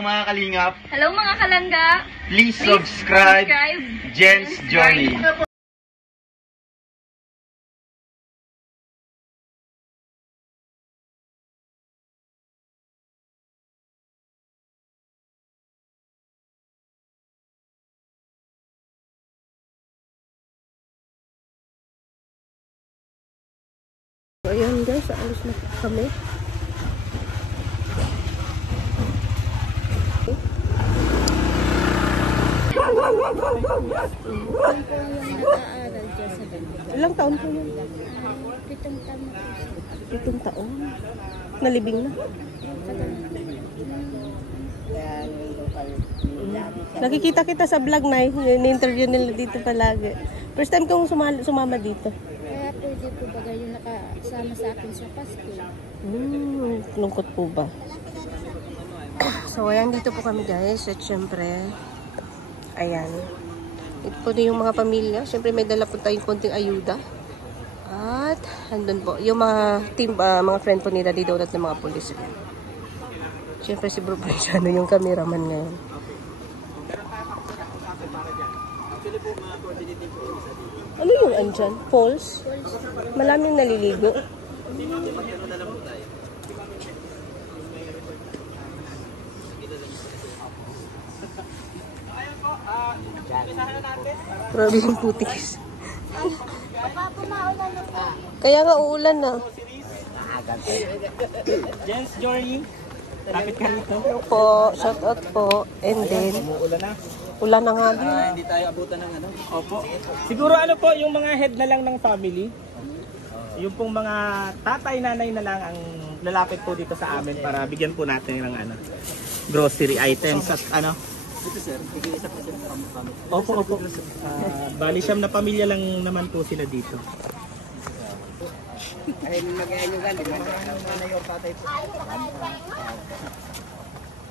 Hello mga kalingap. Hello mga kalangga. Please subscribe Jen's Journey. Ayan guys, alis na kami. Ilang taon po yun? 7 taon. 7 taon. Nalibing na. Nakikita kita sa vlog na ni-interview nila dito palagi. First time kong sumama dito. Kaya pwede po ba yung nakasama sa akin sa Pasko? Lungkot po ba? So ayan, dito po kami guys. At syempre, ayan. Ito po na yung mga pamilya. Syempre may dala po tayong konting ayuda. At andun po yung mga team, mga friend po nila dito at ng mga pulis. Syempre si Bro Preciano yung cameraman ngayon. Ano yung andyan? Falls? Malaming naliligo. Grabe yung putis. Kaya nga uulan na. Jen's Journey. Lapit ka rito. Po, shout out po. And then, Umuulan na. ulan na nga. Hindi tayo abutan ng ano. Opo. Siguro ano po, yung mga head na lang ng family. Yung pong mga tatay, nanay na lang ang lalapit po dito sa amin para bigyan po natin ng ano, grocery items at ano. Dito sir, isa po sila ng family. Opo. Bali siyam na pamilya lang naman po sila dito. Ay, mag-aanyugan, di ba? Nanay or tatay po.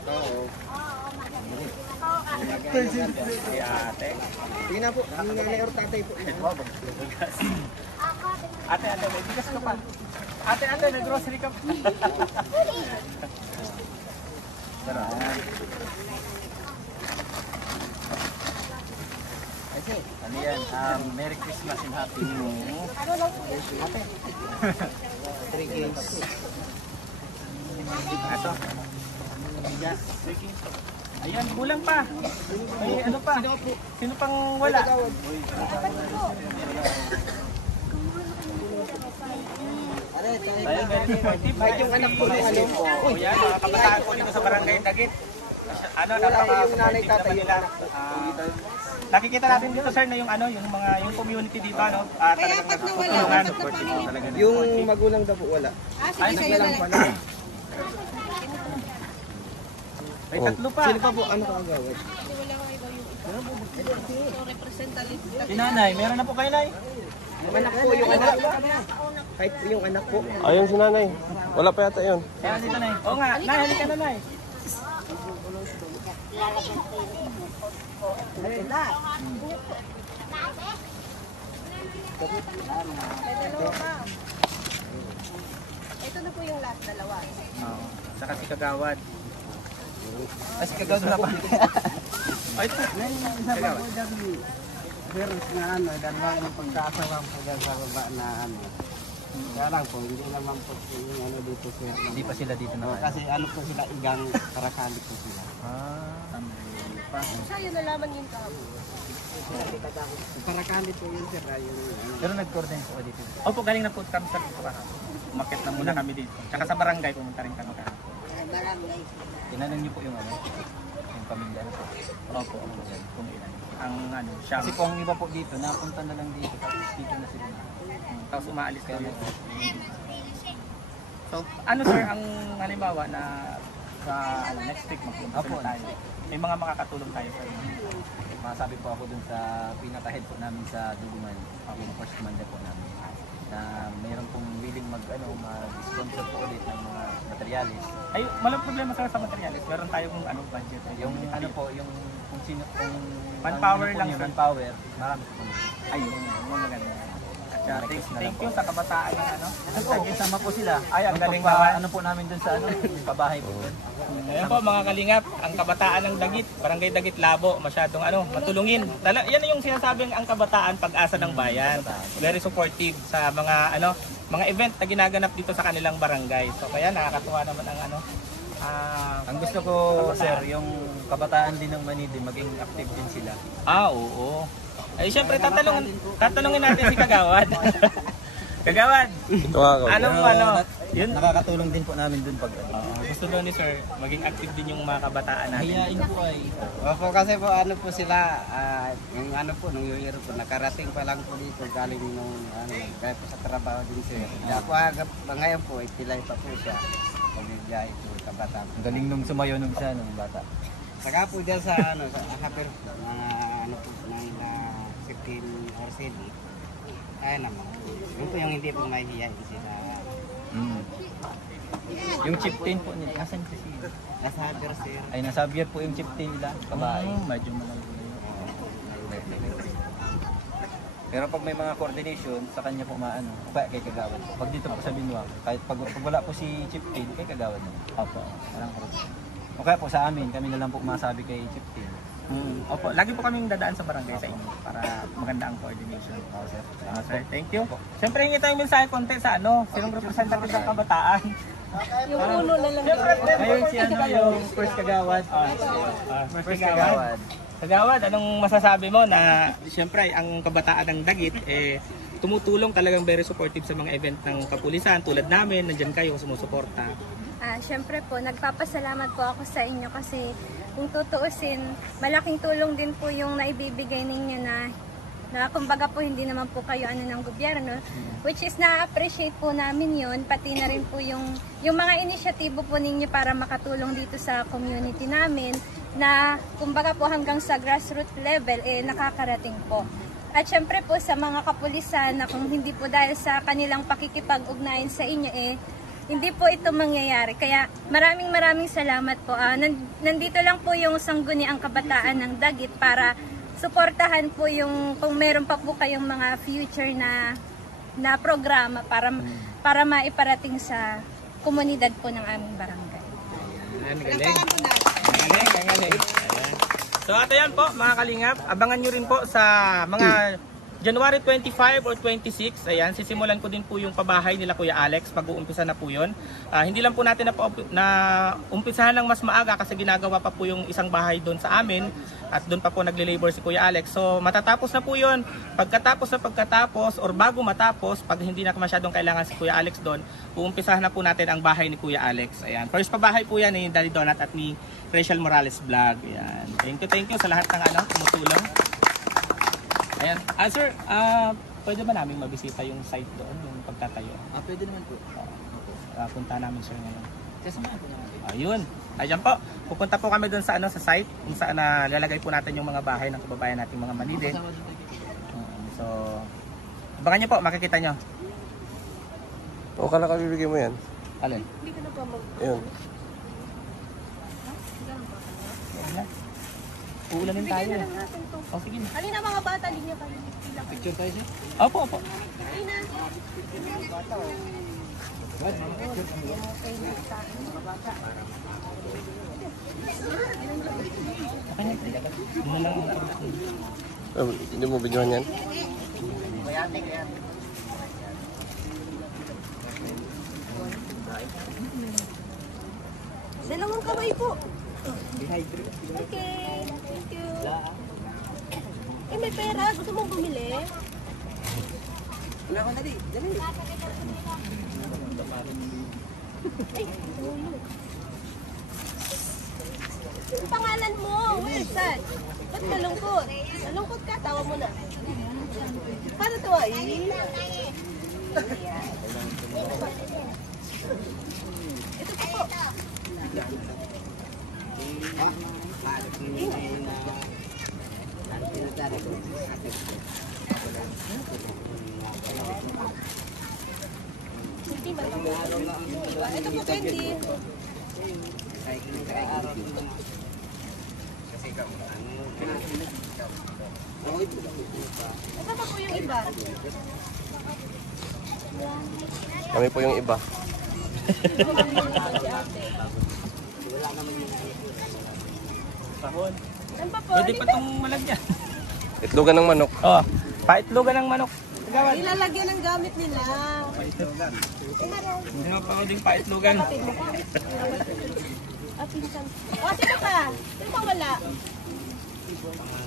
Oo. Ate. Sige na po, nanay or tatay po. Ate, may bigas ka pa. Ate, nag-grocery ka pa. Ano yan? Merry Christmas and Happy New Year. Ate. 3 games. Ato. Ayan, kulang pa. May ano pa? Sino pang wala? Kahit yung anak po ng ano. O yan, mga kabataan po dito sa Barangay Dagit. Ano, napaka-supportive naman nila. Nakikita natin dito sir na yung ano, yung community dito ano, talagang nagtutulungan. Yung magulang daw po wala. Ay, naglalang pala. May tatlo pa. Sino pa po ano kagawad? Si nanay, meron na po kayo nay? Yung anak po, yung anak. Kahit po yung anak po. Ayun si nanay. Wala pa yata yun. Kaya dito nay. Oo nga, nay, halika na nay. Ito na po yung last dalawa. Oo. Saka si Kagawad. Ay, si kagawad na pa. Ay, ito. Kagawad. Pero nga ano, dalawa yung pagkasawang pagkasababa na ano. Kaya lang po, hindi naman po yung ano dito sila. Hindi pa sila dito na. Kasi ano po sila, igang karakali po sila. Sa'yo nalaman yung kahapon. Karakali po yun sir, yung ano. Pero nag-coordinate po dito. Opo, galing na po kami sa dito para. Umakit na muna kami dito. Tsaka sa barangay pumunta rin kami. Tinanong niyo po yung ano, yung pamilya na po. Opo, kung ilan. Ang ano, siya. Kasi kung iba po dito, napunta na lang dito, tapos dito na sila. Tapos umaalis kayo. So, ano sir, ang halimbawa na sa next week magpunta tayo. May mga makakatulong tayo sa inyo. Masabi po ako dun sa pinaka-head po namin sa Duguman, yung first commander po namin, na mayroon pong willing mag-sponsor po ulit ng mga materialis. Ay, walang problema sa materialis. Meron tayong budget. Yung ano po, yung kung sino, kung manpower ano po lang yung sir. manpower, marami po. Ayun, maganda. At Kaya thanks na lang Thank po. you sa kabataan ng ano. Kasama po sila. Ay, ang galing Magpapa- naman. Ano po namin dun sa ano, pabahay po. Ayan po mga kalingap, ang kabataan ng Dagit, Barangay Dagit Labo, masyadong matulungin. Yan yung sinasabing ang kabataan pag-asa ng bayan. Very supportive sa mga mga event na ginaganap dito sa kanilang barangay. So kaya nakakatuwa naman ang Ang gusto ko, sir, yung kabataan din ng Manide, maging active din sila. oo. Ay syempre tatanungin natin si Kagawad. Kagawad, Ito ako. yun. Nakakatulong din po namin dun pag Gusto daw ni sir, maging active din yung mga kabataan natin. Hiyain po ay. Opo, kasi po po sila, yung nung New Year po, nakarating pa lang po dito galing nung kaya po sa trabaho din sir. Kaya po ngayon po, pilay pa po siya. Pagbibiyahe po, kabataan. Ang galing nung sumayo nung siya, nung bata. Saka po dyan sa sa hapir, mga po, ng 15 or 7. Kaya naman. Yun po yung hindi po mahihiyain sila. Yung chieftain po nila, asan kasi? Nasa hapir sir. Ay, nasa Javier po yung chieftain nila, kabahay. Medyo malabo. Pero pag may mga coordination, sa kanya po maano, kaya kay Kagawad. Pag dito po sa Binwa, kahit pag wala po si chieftain, kay Kagawad na. Opo. O kaya po sa amin, kami na lang po masabi kay chieftain. Opo, lagi po kaming dadaan sa barangay sa inyo para maganda ang coordination. Sir. Sir, thank you. Siyempre, hingi tayong mensahe konti sa sinong representative ng kabataan. Yung uno na lang. Siyempre, Ngayon si yung first Kagawad. First Kagawad. Kagawad, anong masasabi mo na siyempre ang kabataan ng Dagit tumutulong, talagang very supportive sa mga event ng kapulisan tulad namin, nandiyan kayo sumusuporta. Siyempre po, nagpapasalamat po ako sa inyo kasi kung tutuusin, malaking tulong din po yung naibibigay ninyo na kumbaga po hindi naman po kayo ng gobyerno, which is na-appreciate po namin yun, pati na rin po yung mga inisyatibo po ninyo para makatulong dito sa community namin na kumbaga po hanggang sa grassroots level nakakarating po. At syempre po sa mga kapulisan na kung hindi po dahil sa kanilang pakikipag-ugnayan sa inyo hindi po ito mangyayari. Kaya maraming salamat po. Nandito lang po yung sangguniang kabataan ng Dagit para suportahan po yung kung meron pa po kayong mga future na programa para maiparating sa komunidad po ng aming barangay. Galing. So at ayan po mga kalingap, abangan nyo rin po sa mga January 25 or 26, ayan, sisimulan ko din po yung pabahay nila Kuya Alex, mag-uumpisa na po yun. Hindi lang po natin na umpisahan ng mas maaga kasi ginagawa pa po yung isang bahay doon sa amin at doon pa po nagle-labor si Kuya Alex. So matatapos na po yun, pagkatapos or bago matapos, pag hindi na masyadong kailangan si Kuya Alex doon, uumpisahan na po natin ang bahay ni Kuya Alex. Ayan, first pabahay po yan ni Daddy Donat at ni Rachel Morales Vlog. Ayan. Thank you sa lahat ng tumutulong. Ayan. Sir, pwede ba namin mabisita yung site doon, yung pagtatayo? Pwede naman po. Punta namin sir ngayon. Kasama po naman. Ayun. Ayan po. Pupunta po kami doon sa sa site kung saan lalagay po natin yung mga bahay ng kababayan nating mga Manide. So, abangan niyo po, makikita niyo. O kala ka bibigyan mo yan? Alin? Ayun. Uulanin tayo. Oh, sige na. Halina mga bata, linya kayo. Picture tayo siya? Opo. Hindi mo videohan yan? Dalawang kamay po. Okay, thank you. May pera. Gusto mong bumili? Wala ko na di. Dali. Yung pangalan mo, Wilson. Ba't nalungkot? Nalungkot ka, tawa mo na. Paano tawain? Ito po. Ito po 20. Ito pa po yung iba. Kami po yung iba. Sahon. Pwede pa itong malagyan. Itlogan ng manok. Oh, paitlogan ng manok. Gawad. Ilalagyan ng gamit nila. Hindi mo pa ding paitlogan. O, sino ka? Sino ka wala?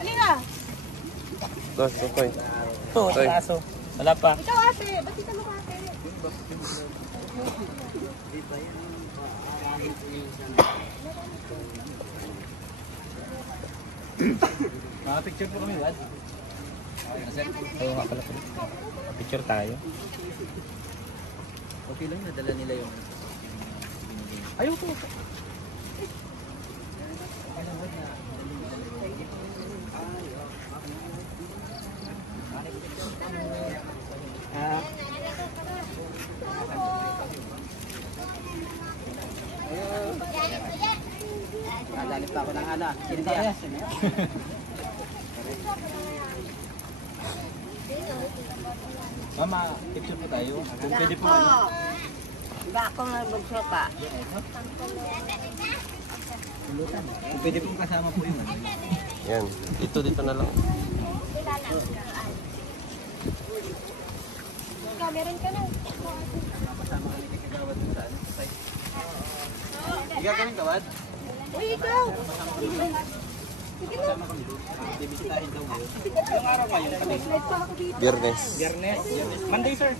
Halika. Dos, okay. Ito, Toy. kaso. Wala pa. Ikaw ate. Ba't dito mo ate? Picture po kami, Wad. Oo nga pala. Picture tayo. Okay lang, nadala nila yung Ayaw po. Nagalit pa ako ng ana. Cynthia. Mama, picture po tayo. Kung pwede po. Ba ako nagbugso ka? Kung pwede po kasama po yung ano. Yan. Dito na lang. Meron ka na. Kasama kami ni Kagawad dun sa ano. Ikaw kami, Kawad? Uy, ikaw! Kasama kami doon. Bibisitahin daw ngayon. Yung araw ngayon kami. Biyernes. Biyernes. Monday, sir.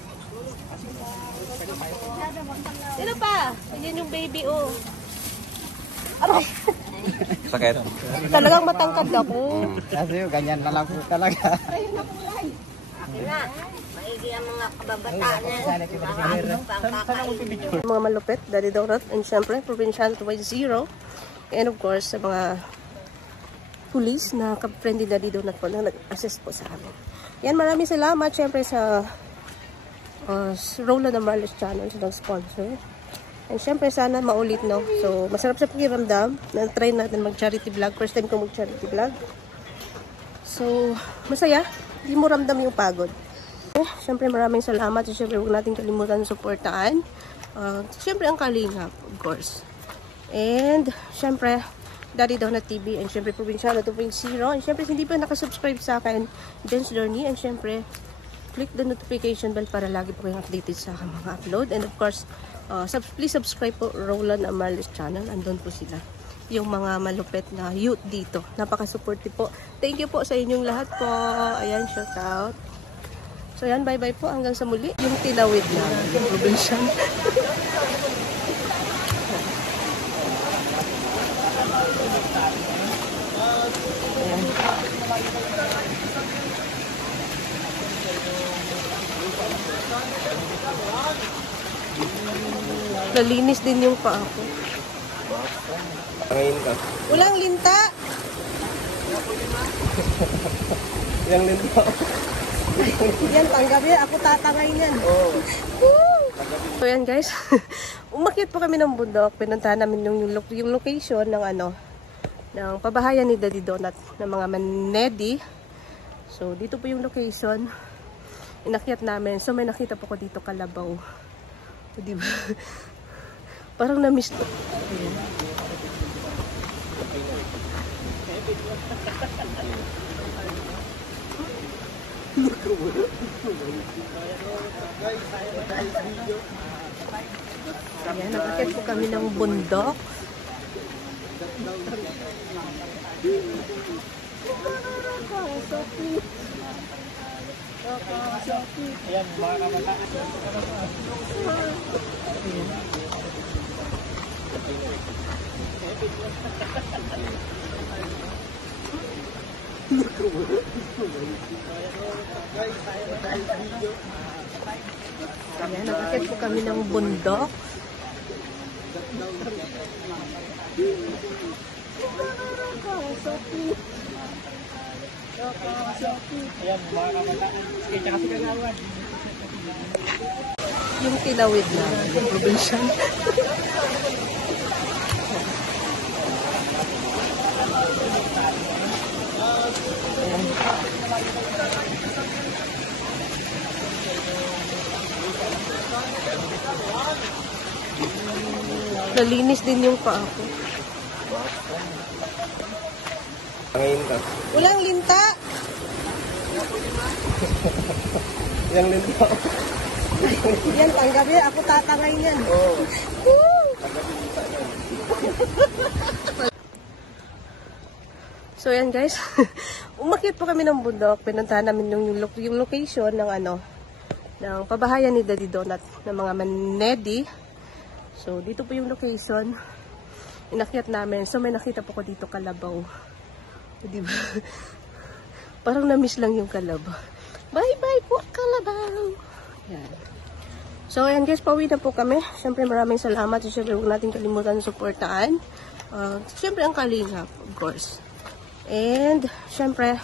Sino pa? Yan yung baby, oh. Sakit. Talagang matangkad ako. Kasi yung ganyan na lang po talaga. Mga malupit, Daddy Donut, and syempre, Provincial 2.0. And of course, sa mga police na ka-friendly Daddy Donut po na nag-assist po sa amin. Yan, maraming salamat syempre sa Roland Amarles channel sa nag-sponsor. And syempre, sana maulit, no? So, masarap sa pakiramdam. Na-try natin mag-charity vlog. First time ko mag-charity vlog. So, masaya. Hindi mo ramdam yung pagod. Siyempre maraming salamat. Siyempre huwag natin kalimutan suportaan. Siyempre ang Kalingap, of course. And siyempre Daddy Donut TV. And siyempre Provincial 2.0. And siyempre hindi pa nakasubscribe sa akin, Dance Journey. And siyempre click the notification bell para lagi po kayong updated sa aking mga upload. And of course please subscribe po Roland Amarles channel. Andun po sila, yung mga malupit na youth dito. Napaka-supportive po. Thank you po sa inyong lahat po. Ayan, shout out. So yan, bye-bye po. Hanggang sa muli. Yung tinawid na, yung provincial. Ayan. Nalinis din yung paa ko. Tangayin ka. Walang linta! Yang linto. Yan, tanggap yan. Ako tatangay yan. So yan guys, umakyat po kami ng bundok. Pinuntahan namin yung location ng ng pabahayan ni Daddy Donut ng mga manedi. So dito po yung location. Inakyat namin. So may nakita po ko dito kalabaw. So, diba? Parang na-miss to. Ayan. Ayan, nakakit po kami ng bundok. Ayan, mga kabataan. Ayan, nakakit po kami ng bundok. Ayan, mga kabataan. Sige, tsaka si Kagawad. Yung tinawid na, yung provincial. Ayan. Nalinis din yung paa ko. Ngayon ka. Walang linta! Yang linto. Yan, tanggabi. Ako tatangay yan. Oo. Woo! So yan guys, umakyat po kami ng bundok. Pinuntahan namin yung location ng ng pabahayan ni Daddy Donut ng mga manedi. So dito po yung location. Inakyat namin. So may nakita po ko dito kalabaw. Diba? Parang na-miss lang yung kalabaw. Bye-bye po kalabaw! Yan. So ayan guys, pauwi na po kami. Siyempre maraming salamat. Siyempre huwag natin kalimutan suportaan. Siyempre ang Kalingap, of course. And, syempre,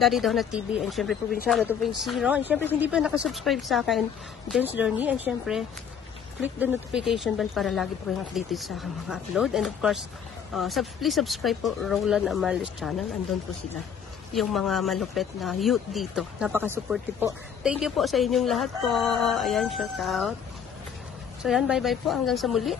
Daddy Donut TV, and syempre, Provinciano 2.0, and syempre, hindi pa nakasubscribe sa akin, Jen's Journey, and syempre, click the notification bell para lagi po kayong updated sa mga upload, and of course, please subscribe po, Roland Amales channel, andun po sila, yung mga malupet na youth dito, napaka-supportive po. Thank you po sa inyong lahat po, ayan, shout out. So, yan, bye-bye po, hanggang sa muli.